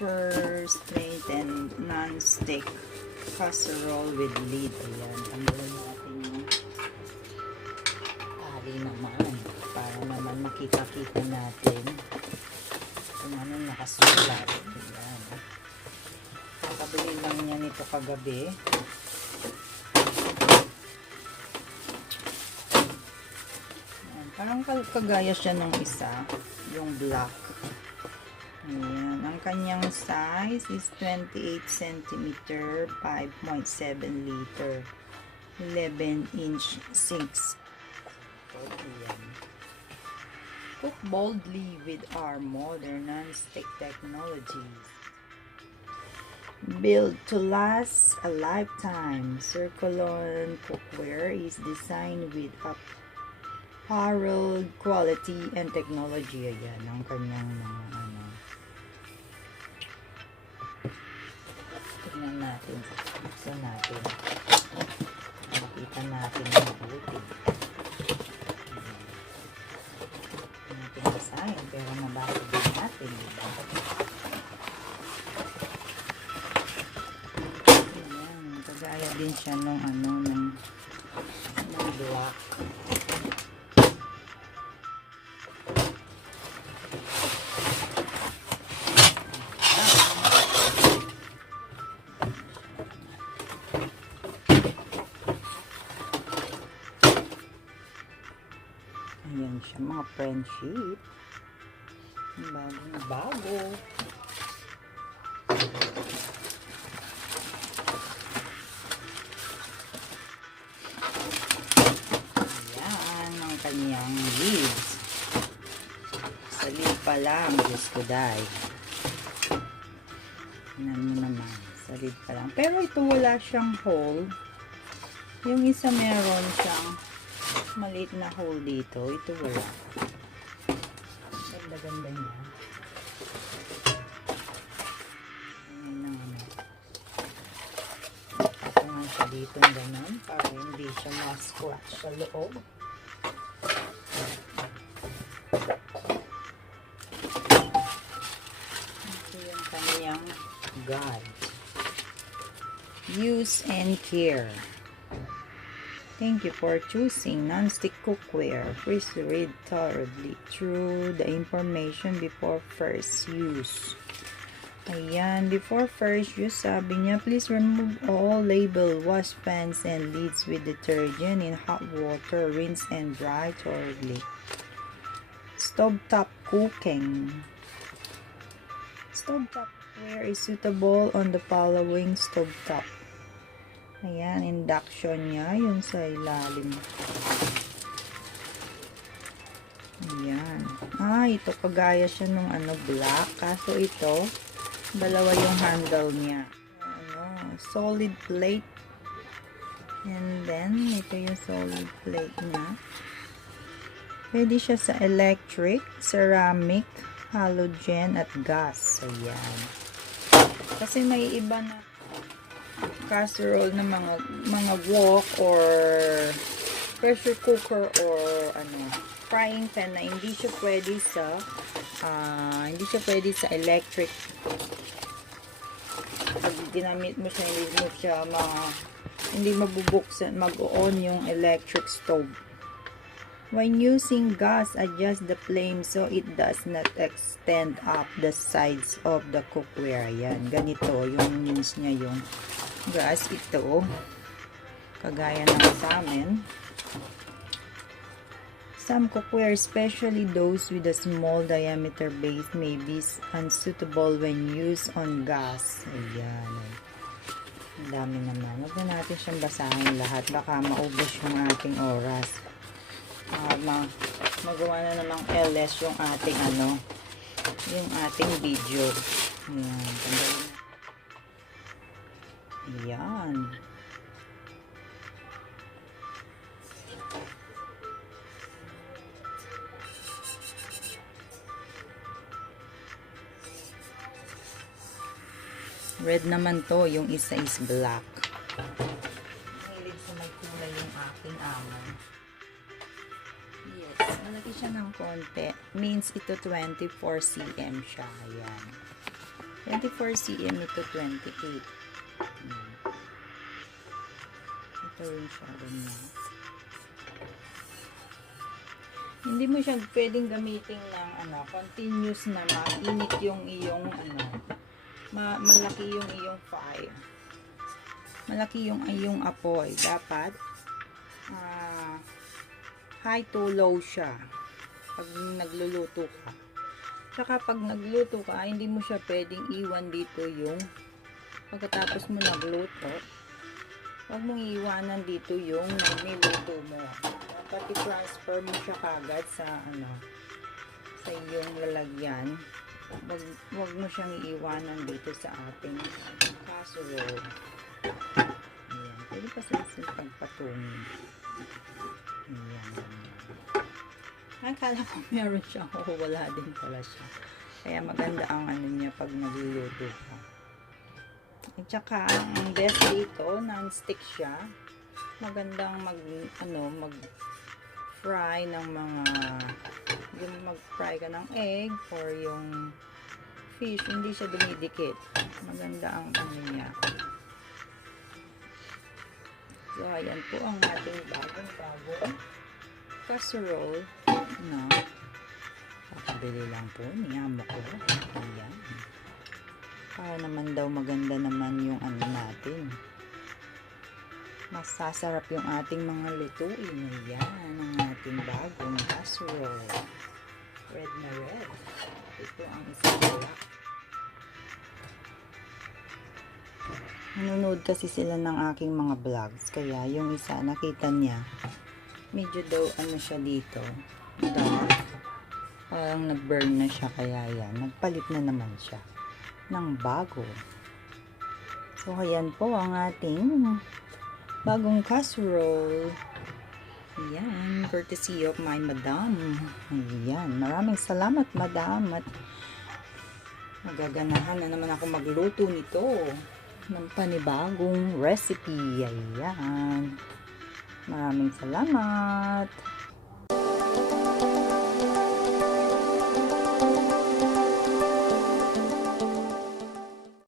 first made and non-stick casserole with lid. Ayan, tanggalin natin yung tali naman para naman makita-kita natin kung ano nakasulat. Ayan. Nakabili lang niya nito kagabi. Ayan, parang kagaya siya ng isa, yung black. Ayan. Ang kanyang size is 28 cm, 5.7 liter, 11-inch sinks. Ayan. Cook boldly with our modern non-stick technologies. Built to last a lifetime, Circulon cookware is designed with unparalleled quality and technology. Ayan, ang kanyang mga ano. Tignan natin. Buksan natin. Makita natin ang mabuti. Hindi natin basahin, pero mabasa din natin. Diba? Ayan, kagaya din siya nung ano, ng black. Ayan siya, mga friendship. Bagong bago. Ayan ang kanyang leaves. Sa lid pa lang, Diyos ko dahil. Tignan mo naman, sa lid pa lang. Pero ito wala siyang hole. Yung isa meron siyang maliit na hole dito. Ito wala. Ganda-ganda niya. Ayan na ano. Ito nga siya dito ganun para hindi siya ma-scratch sa loob. Ito yung kanyang guide. Use and care. Thank you for choosing non-stick cookware. Please read thoroughly through the information before first use. Ayan, before first use, sabi niya, please remove all label, wash pans and lids with detergent in hot water, rinse and dry thoroughly. Stovetop cooking. Stovetop cookware is suitable on the following stovetop. Ayan, induction niya, yun sa ilalim. Ayan. Ito kagaya siya nung ano, black. Kaso ito, dalawa yung handle niya. Ano, solid plate. And then, ito yung solid plate niya. Pwede siya sa electric, ceramic, halogen, at gas. Ayan. Kasi may iba na casserole na mga wok or pressure cooker or ano, frying pan na hindi siya pwede sa electric. Pag ginamit mo siya, hindi mabubuksan, mag-on yung electric stove. When using gas, adjust the flame so it does not extend up the sides of the cookware. Ayan, ganito yung means niya yung gas. Ito, kagaya ng sa amin. Some cookware, especially those with a small diameter base, may be unsuitable when used on gas. Ayan. Ang dami naman. Huwag na natin siyang basahin lahat. Baka maubos yung ating oras. Magawa na namang LS yung ating yung ating video. Ayan. Ayan. Red naman to, yung isa is black. Mahilig sa may kulay yung aking amo. Yes, malaki siya ng konti. Means ito 24 cm siya. Ayan. 24 cm ito, 28. Ito rin siya, ganyan. Hindi mo siya pwedeng gamitin ng continuous na mainit yung iyong malaki yung iyong fire. Malaki yung iyong apoy. Dapat high to low siya pag nagluluto ka. Tsaka pag nagluto ka, hindi mo siya pwedeng iwan dito yung pagkatapos mo nagluto. Huwag mong iiwanan dito yung niluto mo. Dapat i-transfer mo siya kagad sa sa iyong lalagyan. Huwag mo siyang iiwanan dito sa ating casserole. Ayan. Pwede pa sa pagpatungin. Ayan. Akala ko meron siya. Wala din pala siya. Kaya maganda ang niya pag nagluluto ka. At saka, ang best dito, non-stick siya. Magandang mag-fry ng mga, yung mag-fry ka ng egg or yung fish, hindi siya dumidikit. Maganda ang niya. So, ayan po ang ating bagong casserole na pakabili lang po ni amo ko. Ayan. Para naman daw maganda naman yung natin. Masasarap yung ating mga lutuin. Ayan ang ating bagong casserole. Red na red. Ito ang isang black. Nanonood kasi sila ng aking mga vlogs. Kaya yung isa nakita niya medyo daw siya dito dark, parang nag-burn na siya, kaya yan, nagpalit na naman siya ng bago. So ayan po ang ating bagong casserole. Ayan, courtesy of my madam. Ayan, maraming salamat madam, at magaganahan na naman ako magluto nito ng panibagong recipe. Ayan. Maraming salamat.